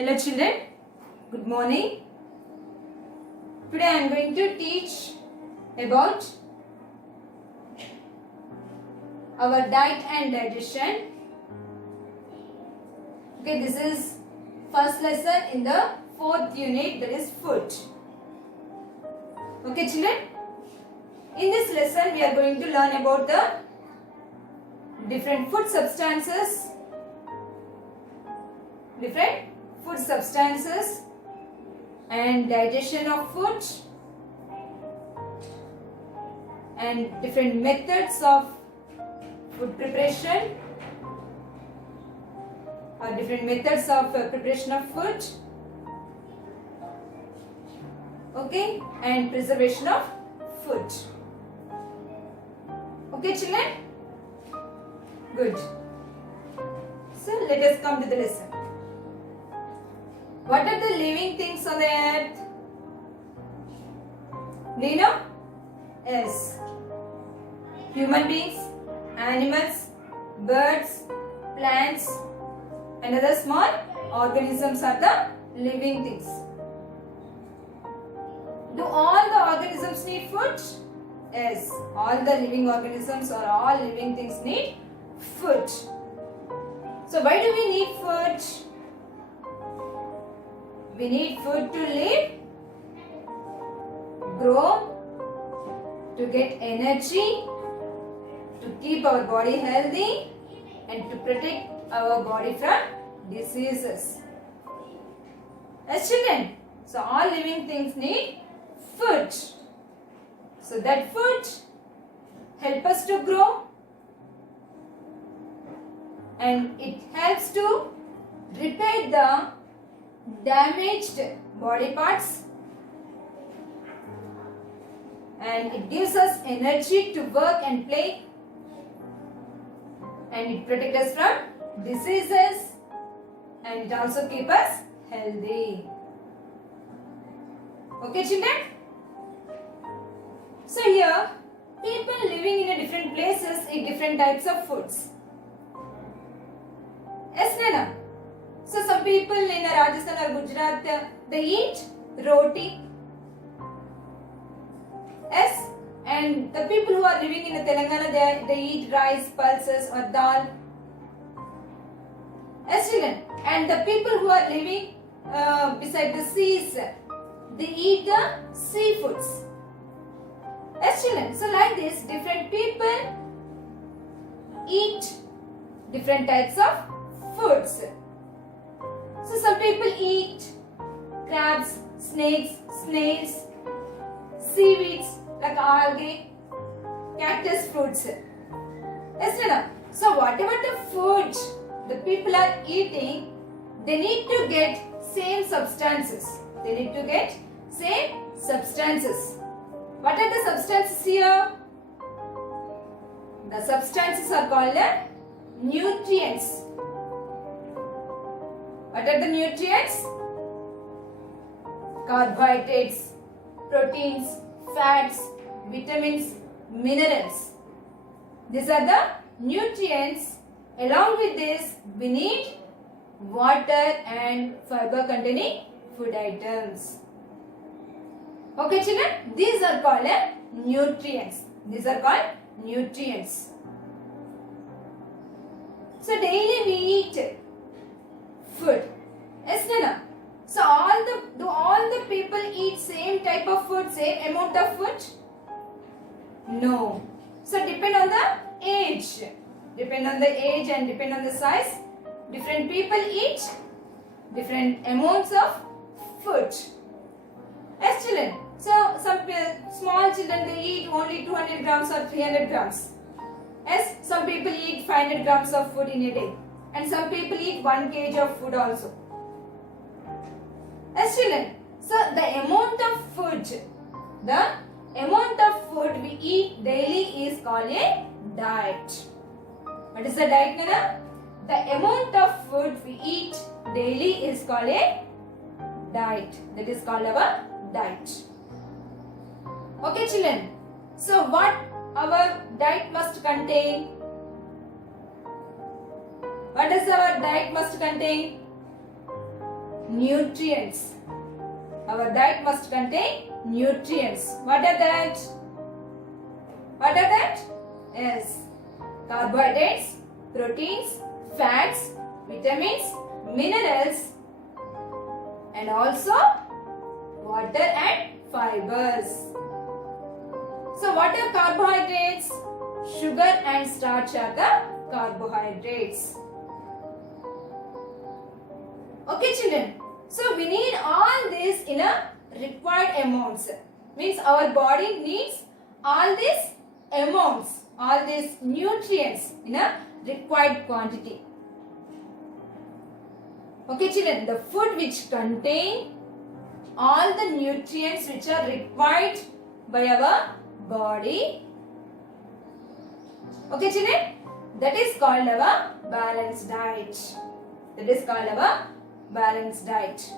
Hello children, good morning. Today I am going to teach about our diet and digestion. Okay, this is first lesson in the fourth unit, that is food. Okay children, in this lesson we are going to learn about the different food substances and digestion of food and different methods of food preparation or different methods of preparation of food, okay, and preservation of food. Okay children, good. So let us come to the lesson. What are the living things on the earth? Do you know? Yes. Human beings, animals, birds, plants and other small organisms are the living things. Do all the organisms need food? Yes. All the living organisms or all living things need food. So why do we need food? We need food to live, grow, to get energy, to keep our body healthy and to protect our body from diseases. Yes children, so all living things need food. So that food helps us to grow and it helps to repair the damaged body parts and it gives us energy to work and play and it protects us from diseases and it also keeps us healthy. Okay children? So here people living in different places eat different types of foods. Yes Nana? So some people in Rajasthan or Gujarat, they eat roti. Yes. And the people who are living in Telangana, they eat rice, pulses or dal. Yes children. And the people who are living beside the seas, they eat the seafoods. Yes children. So like this, different people eat different types of foods. So some people eat crabs, snakes, snails, seaweeds like algae, cactus fruits. Yes, Nana? So whatever the food the people are eating, they need to get same substances. They need to get same substances. What are the substances here? The substances are called nutrients. What are the nutrients? Carbohydrates, proteins, fats, vitamins, minerals. These are the nutrients. Along with this, we need water and fiber containing food items. Okay children, these are called nutrients. These are called nutrients. So daily we eat food. Yes, Nana? So do all the people eat same type of food, same amount of food? No. So depend on the age. Depend on the age and depend on the size. Different people eat different amounts of food. Yes, children. So some small children, they eat only 200 grams or 300 grams. Yes, some people eat 500 grams of food in a day. And some people eat 1 kg of food also. Yes children, so the amount of food we eat daily is called a diet. What is the diet, Nana? The amount of food we eat daily is called a diet. That is called our diet. Okay children, so what our diet must contain? What does our diet must contain? nutrients. Our diet must contain nutrients. What are that? What are that? Yes. Carbohydrates, proteins, fats, vitamins, minerals, and also water and fibers. So what are carbohydrates? Sugar and starch are the carbohydrates. Okay children, so we need all this in a required amounts. Means our body needs all these amounts, all these nutrients in a required quantity. Okay children, the food which contain all the nutrients which are required by our body. Okay children, that is called our balanced diet. That is called our balanced diet.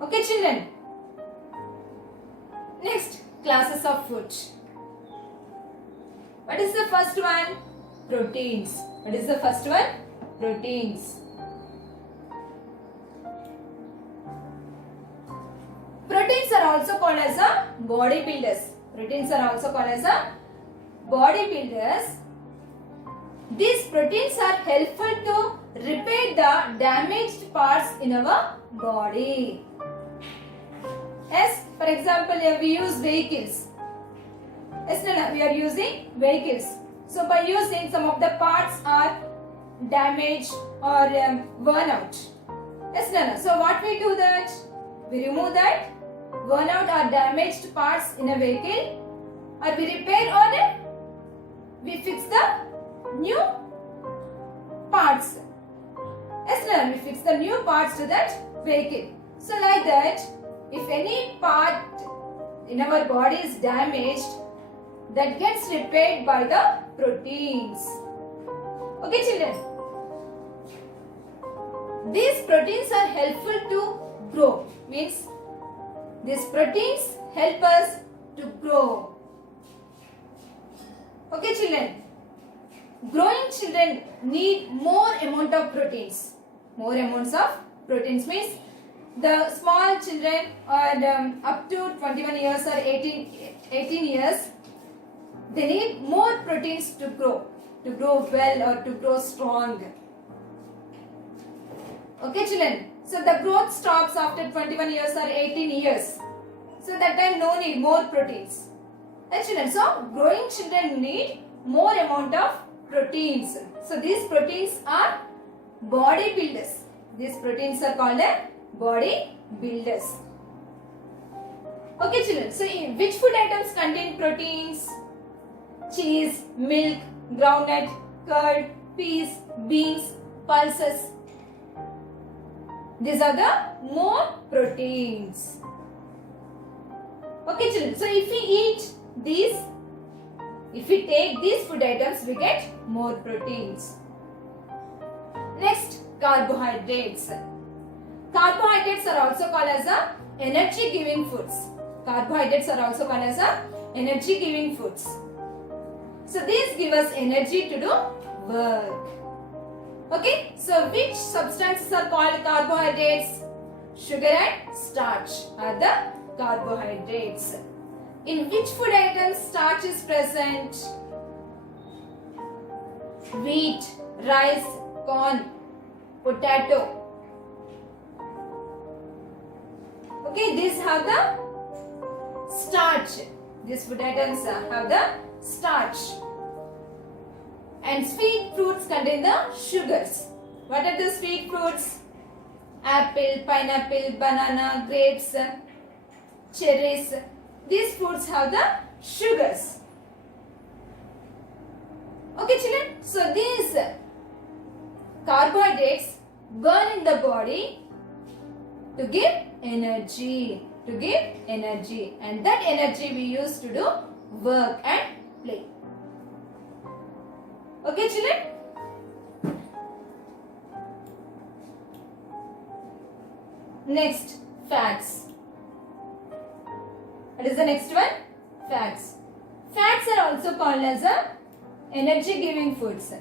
Okay children. Next, classes of food. What is the first one? Proteins. What is the first one? Proteins. Proteins are also called as a bodybuilders. Proteins are also called as a bodybuilders. These proteins are helpful to repair the damaged parts in our body. Yes, for example, we use vehicles. Yes, Nana, we are using vehicles. So by using, some of the parts are damaged or worn out. Yes, Nana. So what we do that? We remove that worn out or damaged parts in a vehicle, or we repair or we fix the new parts. Yes, Nana. We fix the new parts to that vehicle. So like that, if any part in our body is damaged, that gets repaired by the proteins. Okay children. These proteins are helpful to grow. Means these proteins help us to grow. Okay children. Growing children need more amount of proteins. More amounts of proteins means the small children or up to 21 years or 18 years, they need more proteins to grow well or to grow strong. Okay children, so the growth stops after 21 years or 18 years. So that time no need more proteins. Okay children, so growing children need more amount of proteins. So these proteins are body builders. These proteins are called body builders. Okay children, so which food items contain proteins? Cheese, milk, groundnut, curd, peas, beans, pulses. These are the more proteins. Okay children, so if we eat these, if we take these food items, we get more proteins. Next, carbohydrates. Carbohydrates are also called as energy giving foods. Carbohydrates are also called as energy giving foods. So these give us energy to do work. Okay, so which substances are called carbohydrates? Sugar and starch are the carbohydrates. In which food items starch is present? Wheat, rice, corn, potato. Okay, these have the starch. These food items have the starch. And sweet fruits contain the sugars. What are the sweet fruits? Apple, pineapple, banana, grapes, cherries. These fruits have the sugars. Okay children, so these carbohydrates burn in the body to give energy. And that energy we use to do work and play. Okay children? Next, fats. What is the next one? Fats. Fats are also called as energy giving foods.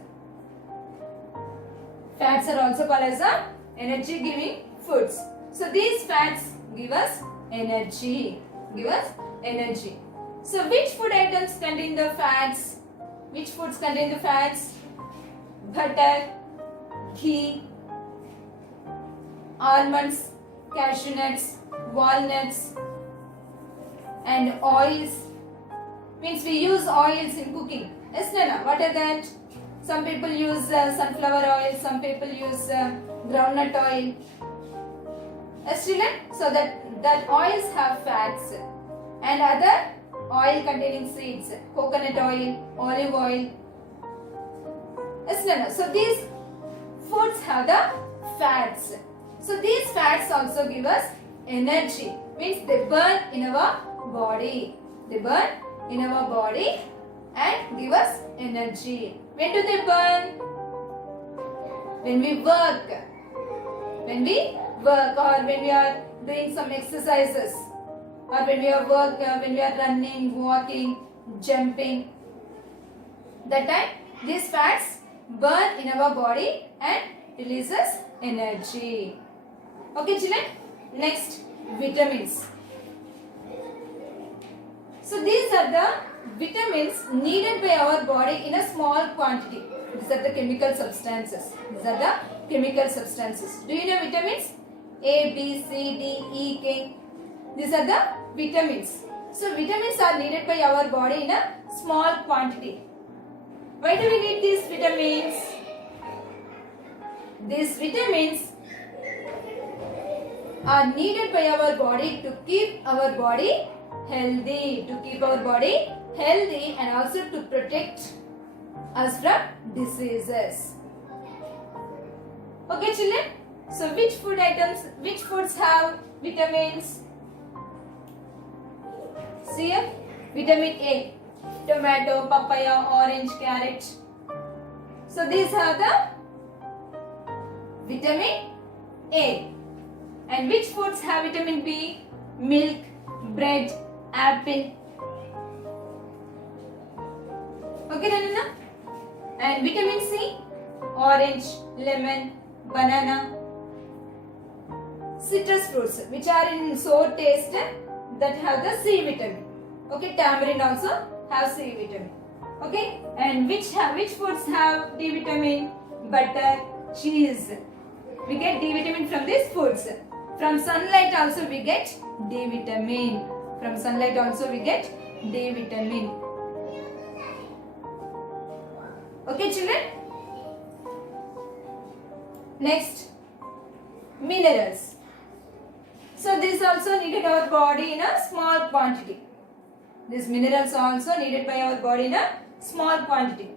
Fats are also called as energy giving foods. So these fats give us energy. Give us energy. So which food items contain the fats? Which foods contain the fats? Butter, ghee, almonds, cashew nuts, walnuts, and oils. Means we use oils in cooking. Yes, Nana? What are that? Some people use sunflower oil, some people use groundnut oil. Yes, children? So that oils have fats. And other oil containing seeds, coconut oil, olive oil. Yes, Nana? So these foods have the fats. So these fats also give us energy. Means they burn in our body. They burn in our body and give us energy. When do they burn? When we work. When we work, or when we are doing some exercises, or when we are when we are running, walking, jumping. That time these fats burn in our body and releases energy. Okay, children. Next, vitamins. So these are the vitamins needed by our body in a small quantity. These are the chemical substances. These are the chemical substances. Do you know vitamins? A, B, C, D, E, K. These are the vitamins. So vitamins are needed by our body in a small quantity. Why do we need these vitamins? These vitamins are needed by our body to keep our body healthy. To keep our body healthy and also to protect us from diseases. Okay, children? So which foods have vitamins? See here, vitamin A, tomato, papaya, orange, carrot. So these have the vitamin A. And which foods have vitamin B? Milk, bread, apple. Okay, Ranina? And vitamin C? Orange, lemon, banana. Citrus fruits which are in sour taste that have the C vitamin. Okay, tamarind also have C vitamin. Okay, and which foods have D vitamin? Butter, cheese. We get D vitamin from these foods. From sunlight also we get D vitamin. From sunlight also we get D vitamin. Okay, children? Next, minerals. So these also needed our body in a small quantity. These minerals are also needed by our body in a small quantity.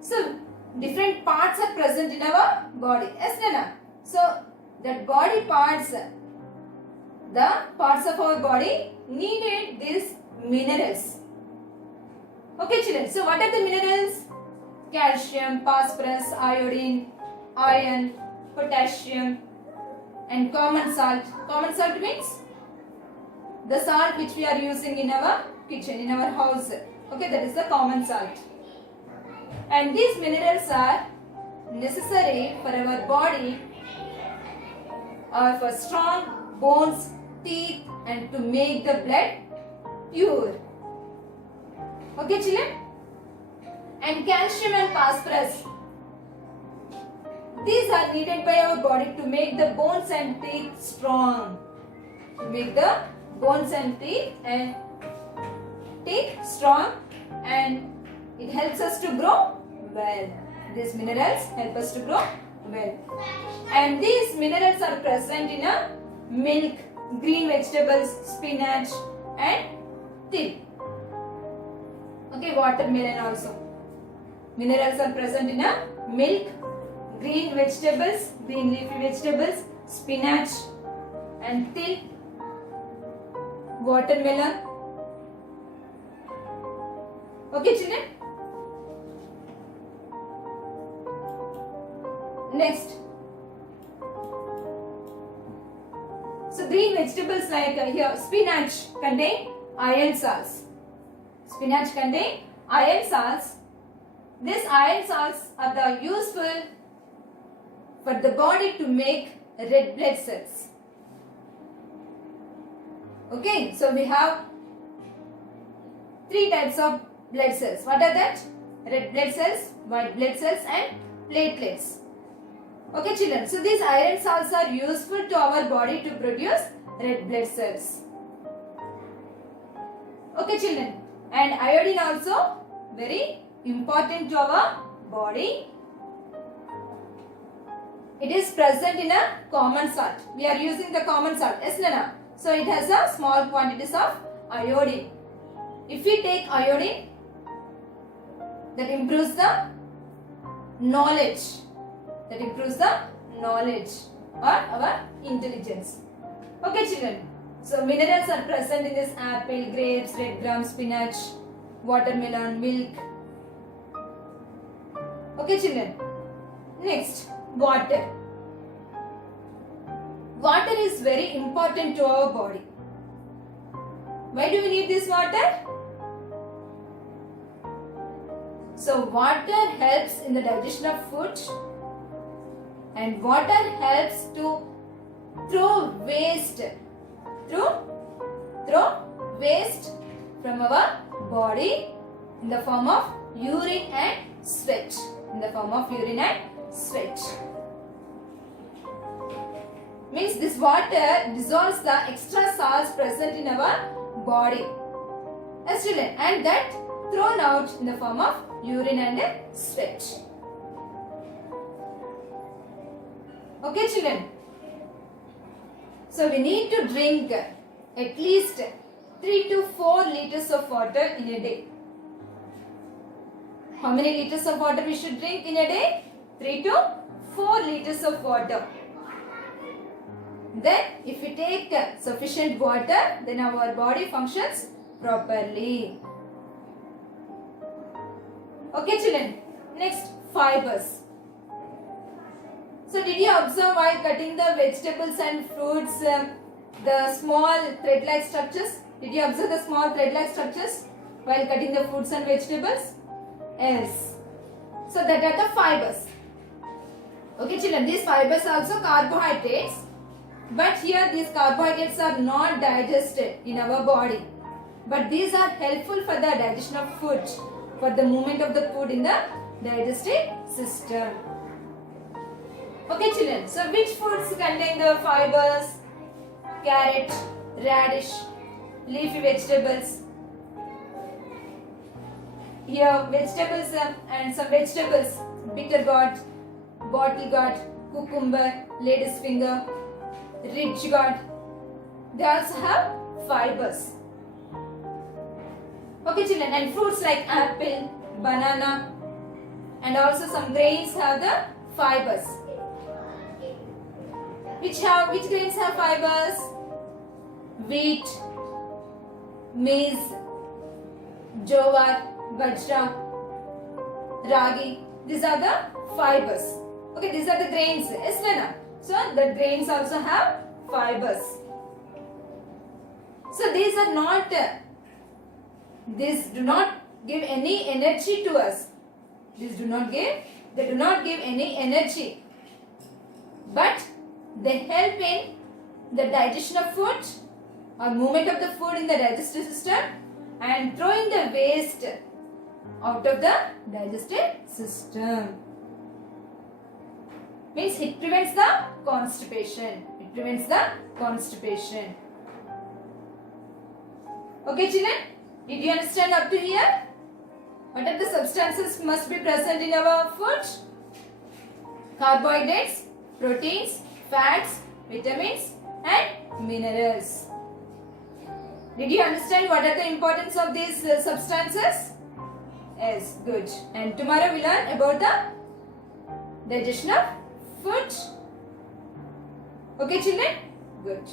So different parts are present in our body. Yes, Nana? So that body parts, the parts of our body needed these minerals. Okay, children. So what are the minerals? Calcium, phosphorus, iodine, iron, potassium, and common salt. Common salt means the salt which we are using in our kitchen, in our house. Okay, that is the common salt. And these minerals are necessary for our body for strong bones, teeth, and to make the blood pure. Okay, children? And calcium and phosphorus, these are needed by our body to make the bones and teeth strong. To make the bones and teeth strong, and it helps us to grow well. These minerals help us to grow well. And these minerals are present in a milk, green vegetables, spinach, and till. Okay, watermelon also. Minerals are present in a milk, green vegetables, green leafy vegetables, spinach, and till, watermelon. Okay, children? Next. So green vegetables like here spinach contain iron salts. Spinach contain iron salts. These iron salts are the useful for the body to make red blood cells. Okay, so we have three types of blood cells. What are that? Red blood cells, white blood cells and platelets. Okay children, so these iron salts are useful to our body to produce red blood cells. Okay children, and iodine also very important to our body. It is present in a common salt. We are using the common salt. Yes, Nana. So it has a small quantities of iodine. If we take iodine, that improves the knowledge. That improves the knowledge or our intelligence. Okay children. So minerals are present in this apple, grapes, red gram, spinach, watermelon, milk. Okay children. Next, water. Water is very important to our body. Why do we need this water? So water helps in the digestion of food, and water helps to throw waste from our body in the form of urine and sweat. Means this water dissolves the extra salts present in our body. Yes, children, and that thrown out in the form of urine and sweat. Okay children. So we need to drink at least 3 to 4 liters of water in a day. How many liters of water we should drink in a day? 3 to 4 liters of water. Then if we take sufficient water, then our body functions properly. Okay children, next fibers. So did you observe while cutting the vegetables and fruits the small thread-like structures? Did you observe the small thread-like structures while cutting the fruits and vegetables? Yes. So that are the fibers. Okay children, these fibers are also carbohydrates. But here these carbohydrates are not digested in our body. But these are helpful for the digestion of food, for the movement of the food in the digestive system. Okay children, so which foods contain the fibers? Carrot, radish, leafy vegetables. Here vegetables and some vegetables, bitter gourd, bottle gourd, cucumber, lady's finger, ridge gourd. They also have fibers. Okay children, and fruits like apple, banana, and also some grains have the fibers. Which grains have fibers? Wheat, maize, jowar, bajra, ragi. These are the fibers. Okay, these are the grains. Yes, Nana? So the grains also have fibers. So these are not. These do not give any energy to us. They do not give any energy. But they help in the digestion of food or movement of the food in the digestive system and throwing the waste out of the digestive system. Means it prevents the constipation. Okay children, did you understand up to here? What are the substances must be present in our food? Carbohydrates, proteins, fats, vitamins and minerals. Did you understand what are the importance of these substances? Yes, good. And tomorrow we learn about the digestion of food. Okay children? Good.